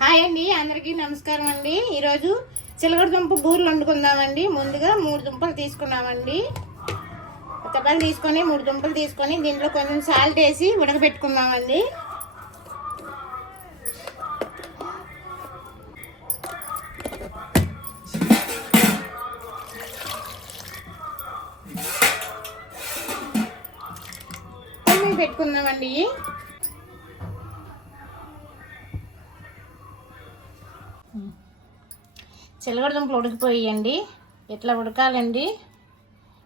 Hi అండి అందరికీ నమస్కారం అండి. ఈరోజు చిలకడ దుంప బూరెలు వండుకుందామండి. ముందుగా మూడు దుంపలు తీసుకున్నామండి. ఉత్తపాలు తీసుకొని మూడు దుంపలు తీసుకొని దీంట్లో కొంచెం సాల్ట్ వేసి ఉడకబెట్టుకుందామండి. పెట్టుకుందామండి. చిలకడ దుంపలు ఉడికిపోయాయండి. ఇట్లా ఉడకాలండి?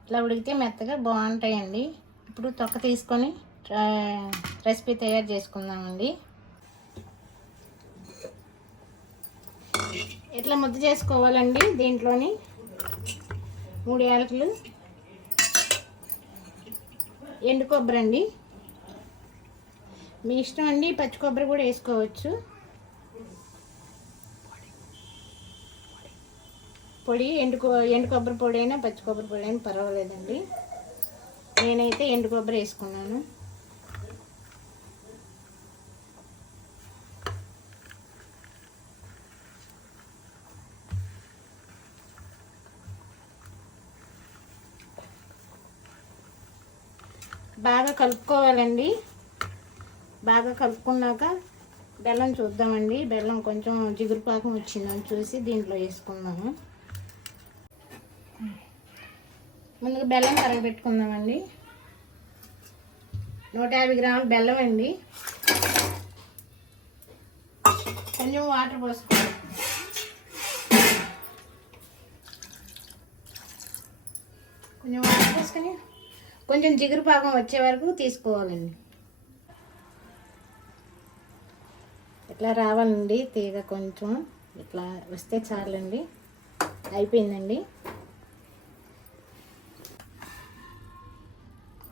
ఇట్లా ఉడికితే మెత్తగా బాగుంటాయండి. ఇప్పుడు తొక్క తీసుకొని రెసిపీ తయారు చేసుకుందామండి. ఇట్లా ముద్ద చేసుకోవాలండి? దీంట్లోని మూడు యాలకులు ఎండు కొబ్బరి అండి మీ ఇష్టం అండి పచ్చి కొబ్బరి కూడా వేసుకోవచ్చు. పొడి ఎండు ఎండు కొబ్బరి పొడి అయినా పచ్చి కొబ్బరి పొడి అయినా పర్వాలేదండి. నేనైతే ఎండు కొబ్బరి వేసుకున్నాను. బాగా కలుపుకోవాలండి. బాగా కలుపుకున్నాక బెల్లం చూద్దామండి. బెల్లం కొంచెం జిగురు పాకం వచ్చిందని చూసి దీంట్లో వేసుకుందాము ముందుగా బెల్లం కరగబెట్టుకుందామండి. నూట యాభై గ్రాముల బెల్లం అండి. కొంచెం వాటర్ పోసుకోవాలి. కొంచెం వాటర్ పోసుకొని కొంచెం జిగురు పాకం వచ్చే వరకు తీసుకోవాలండి. ఇట్లా రావాలండి తీగ కొంచెం ఇట్లా వస్తే చాలండి. అయిపోయిందండి.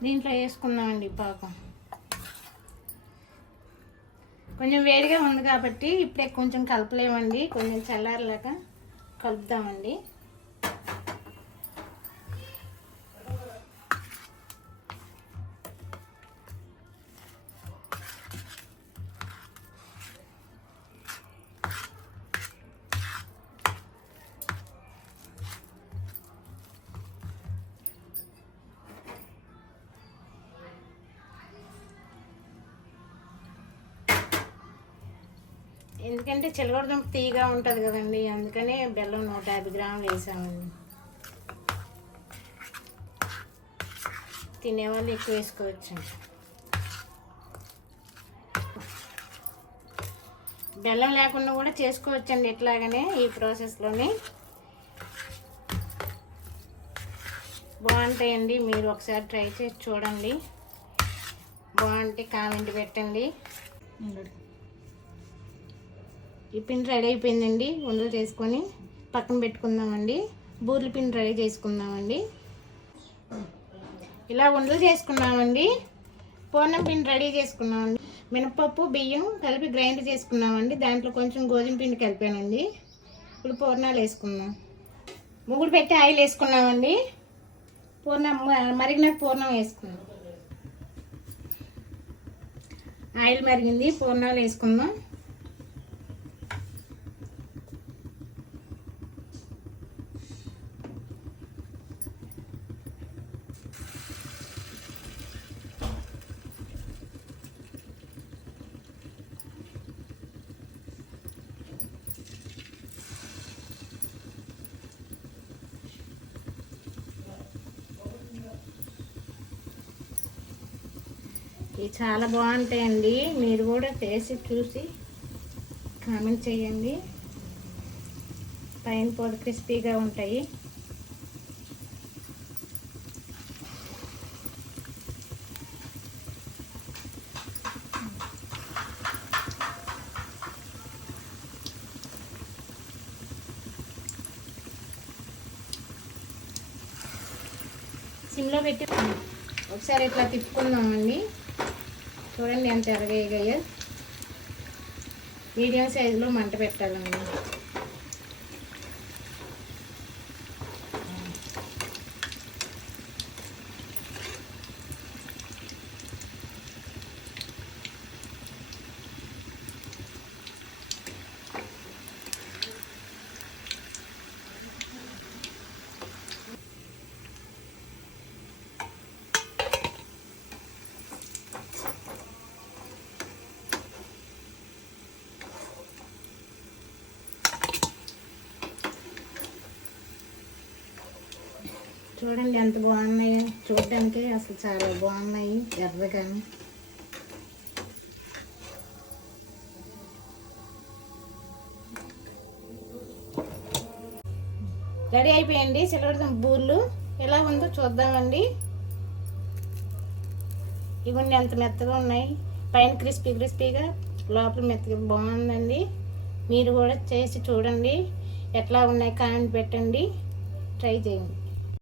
దీంట్లో వేసుకుందామండి పాకం. కొంచెం వేడిగా ఉంది కాబట్టి ఇప్పుడే కొంచెం కలపలేమండి. కొంచెం చల్లారలాగా కలుపుదామండి. ఎందుకంటే చిలగడదుంప తీగా ఉంటుంది కదండి అందుకనే బెల్లం నూట యాభై గ్రాములు వేసామండి. తినేవాళ్ళు ఎక్కువ వేసుకోవచ్చు బెల్లం లేకుండా కూడా చేసుకోవచ్చండి ఇట్లాగనే ఈ ప్రాసెస్లోనే. బాగుంటాయండి మీరు ఒకసారి ట్రై చేసి చూడండి. బాగుంటే కామెంట్ పెట్టండి. ఈ పిండి రెడీ అయిపోయిందండి. ఉండలు చేసుకొని పక్కన పెట్టుకుందామండి. బూర్ల పిండి రెడీ చేసుకుందామండి. ఇలా ఉండలు చేసుకున్నామండి. పూర్ణం పిండి రెడీ చేసుకున్నామండి. మినపప్పు బియ్యం కలిపి గ్రైండ్ చేసుకున్నామండి. దాంట్లో కొంచెం గోధుమ పిండి కలిపానండి. ఇప్పుడు పూర్ణాలు వేసుకుందాం. ముగ్గురు పెట్టి ఆయిల్ వేసుకున్నామండి. పూర్ణం మరిగిన పూర్ణం వేసుకుందాం. ఆయిల్ మరిగింది. పూర్ణాలు వేసుకుందాం. ఇవి చాలా బాగుంటాయండి. మీరు కూడా చేసి చూసి కామెంట్ చేయండి. పైన పొడి క్రిస్పీగా ఉంటాయి. సిమ్లో పెట్టి ఒకసారి ఇట్లా తిప్పుకుందామండి. చూడండి ఎంత ఎరగయ్యాయో మీడియం సైజులో మంట పెట్టాలండి చూడండి ఎంత బాగున్నాయి. చూడడానికి అసలు చాలా బాగున్నాయి ఎర్రగాని. రెడీ అయిపోయండి సిల్వర్ బూర్లు. ఎలా ఉందో చూద్దామండి. ఇవన్నీ ఎంత మెత్తగా ఉన్నాయి. పైన క్రిస్పీ క్రిస్పీగా లోపల మెత్తగా బాగుందండి. మీరు కూడా చేసి చూడండి. ఎట్లా ఉన్నాయి కామెంట్ పెట్టండి. ట్రై చేయండి.